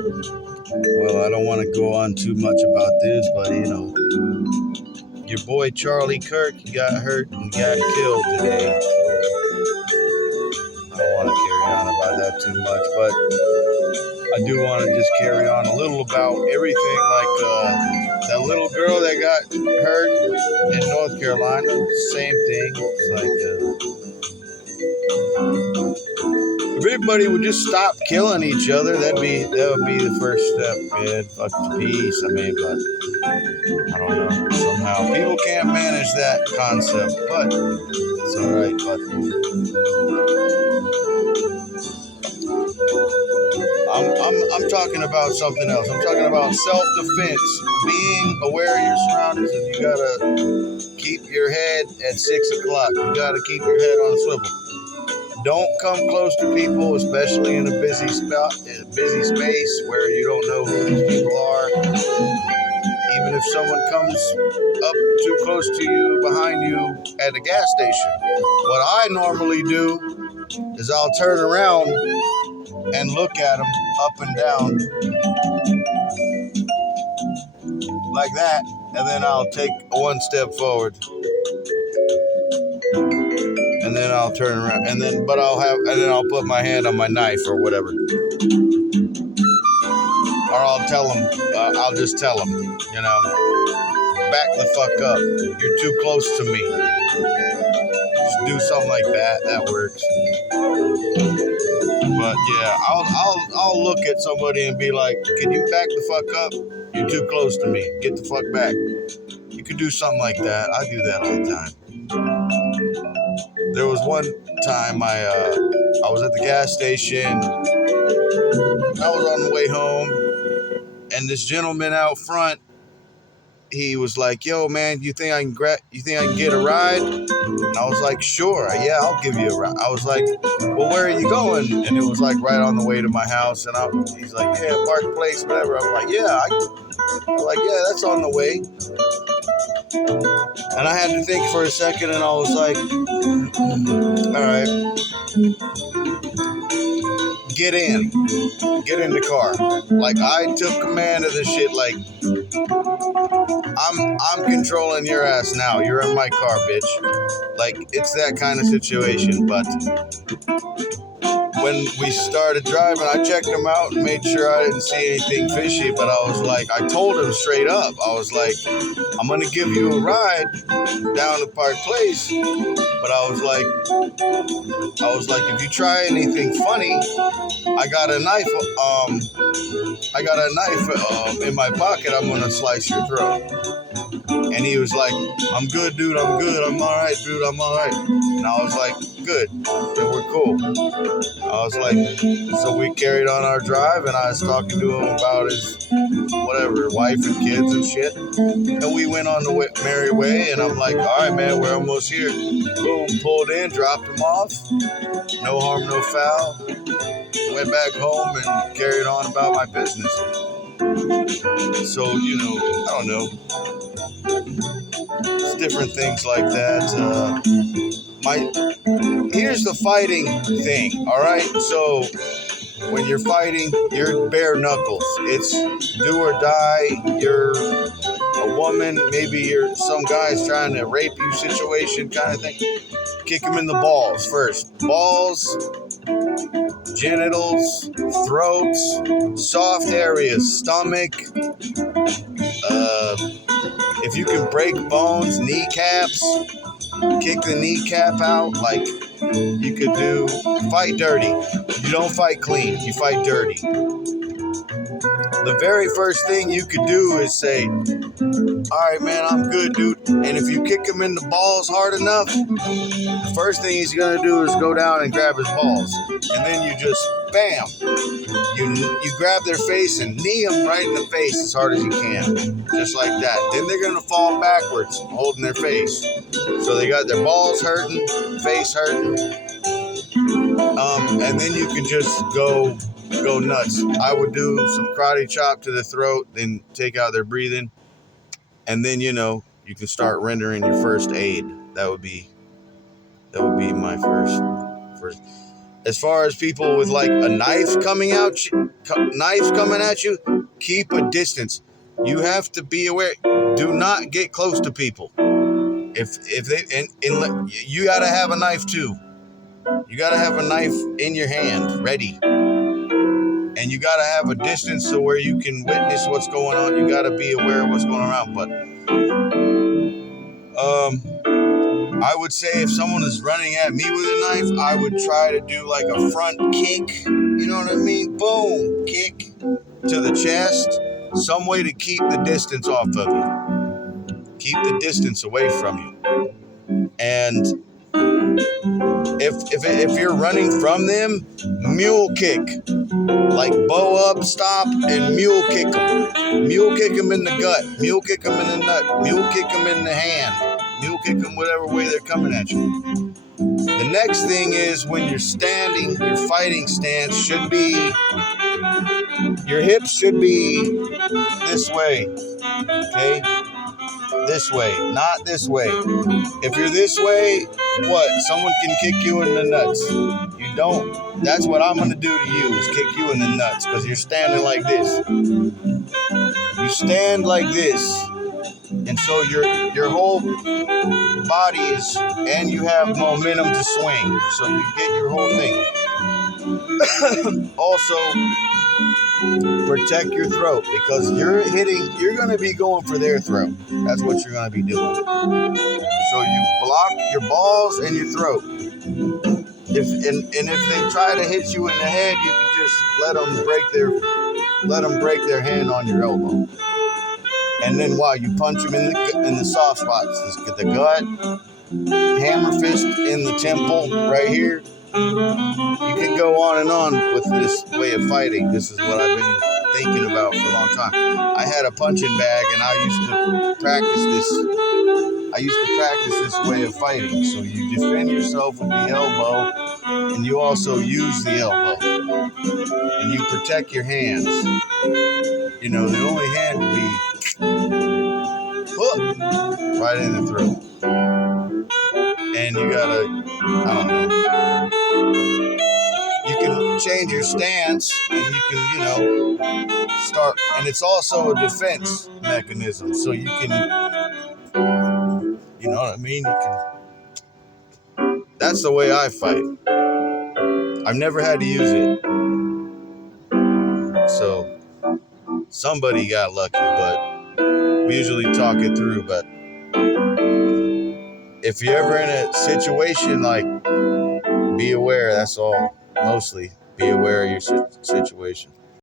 Well, I don't want to go on too much about this, but your boy Charlie Kirk, he got hurt and got killed today. I don't want to carry on about that too much, but I do want to just carry on a little about everything, like that little girl that got hurt in North Carolina. Same thing. It's like if everybody would just stop killing each other, that would be the first step. Yeah, fuck the peace. I mean, but I don't know. Somehow people can't manage that concept, but it's all right. But I'm talking about something else. I'm talking about self-defense, being aware of your surroundings, and you gotta keep your head at 6 o'clock. You gotta keep your head on a swivel. Don't come close to people, especially in a busy space where you don't know who these people are. Even if someone comes up too close to you, behind you at a gas station, what I normally do is I'll turn around and look at them up and down like that, and then I'll take one step forward, and then I'll turn around, and then I'll put my hand on my knife or whatever, or I'll just tell them, back the fuck up. You're too close to me. Just do something like that. That works. But yeah, I'll look at somebody and be like, "Can you back the fuck up? You're too close to me. Get the fuck back." You could do something like that. I do that all the time. There was one time I was at the gas station. I was on the way home, and this gentleman out front, he was like, "Yo, man, you think I can get a ride?" And I was like, "Sure, yeah, I'll give you a ride." I was like, "Well, where are you going?" And it was like right on the way to my house. And he's like, "Yeah, Park Place, whatever." I'm like, "Yeah." I'm like, "Yeah, that's on the way." And I had to think for a second, and I was like, "All right, get in the car." Like I took command of the shit. Like I'm controlling your ass now. You're in my car, bitch. Like it's that kind of situation. But when we started driving, I checked him out and made sure I didn't see anything fishy. But I was like, I told him straight up. I was like, "I'm gonna give you a ride down to Park Place." But I was like, if you try anything funny, I got a knife. In my pocket. I'm gonna slice your throat. And he was like, "I'm good, dude. I'm good. I'm all right, dude. I'm all right." And I was like, "Good. Then we're cool." I was like, so we carried on our drive, and I was talking to him about his wife and kids and shit. And we went on the merry way, and I'm like, "All right, man, we're almost here." Boom, pulled in, dropped him off. No harm, no foul. Went back home and carried on about my business. So, I don't know. It's different things like that. Here's the fighting thing, all right? So when you're fighting, you're bare knuckles. It's do or die. You're a woman, maybe you're some guy's trying to rape you situation kind of thing. Kick him in the balls first. Balls, genitals, throats, soft areas, stomach. If you can break bones, kneecaps, kick the kneecap out. Like you could do, fight dirty. You don't fight clean, you fight dirty. The very first thing you could do is say, "All right, man, I'm good, dude." And if you kick him in the balls hard enough, the first thing he's going to do is go down and grab his balls. And then you just, bam, you grab their face and knee them right in the face as hard as you can. Just like that. Then they're going to fall backwards, holding their face. So they got their balls hurting, face hurting. And then you can just go nuts. I would do some karate chop to the throat, then take out their breathing. And then, you can start rendering your first aid. That would be my first. As far as people with like a knife coming at you, keep a distance. You have to be aware. Do not get close to people. If they and you gotta have a knife too. You gotta have a knife in your hand, ready, and you gotta have a distance so where you can witness what's going on. You gotta be aware of what's going around. But I would say if someone is running at me with a knife, I would try to do like a front kick. You know what I mean? Boom, kick to the chest. Some way to keep the distance off of you. Keep the distance away from you. And if you're running from them, mule kick. Like bow up, stop, and mule kick them. Mule kick them in the gut. Mule kick them in the nut. Mule kick them in the hand. Mule kick them whatever way they're coming at you. The next thing is when you're standing, your fighting stance should be, your hips should be this way, okay? This way, not this way. If you're this way, what? Someone can kick you in the nuts. You don't. That's what I'm going to do to you, is kick you in the nuts, because you're standing like this. You stand like this, and so your whole body is, and you have momentum to swing, so you get your whole thing. Also, protect your throat, because you're going to be going for their throat. That's what you're going to be doing. So you block your balls and your throat. If they try to hit you in the head, you can just let them break their hand on your elbow. And then while you punch them in the soft spots, the gut, hammer fist in the temple right here. You can go on and on with this way of fighting. This is what I've been thinking about for a long time. I had a punching bag, and I used to practice this way of fighting. So you defend yourself with the elbow, and you also use the elbow, and you protect your hands. You know, the only hand would be hook right in the throat. And you gotta, I don't know, you can change your stance, and you can, start, and it's also a defense mechanism. So you can, you know what I mean? That's the way I fight. I've never had to use it. So somebody got lucky, but we usually talk it through. But if you're ever in a situation, like, be aware, that's all. Mostly be aware of your situation.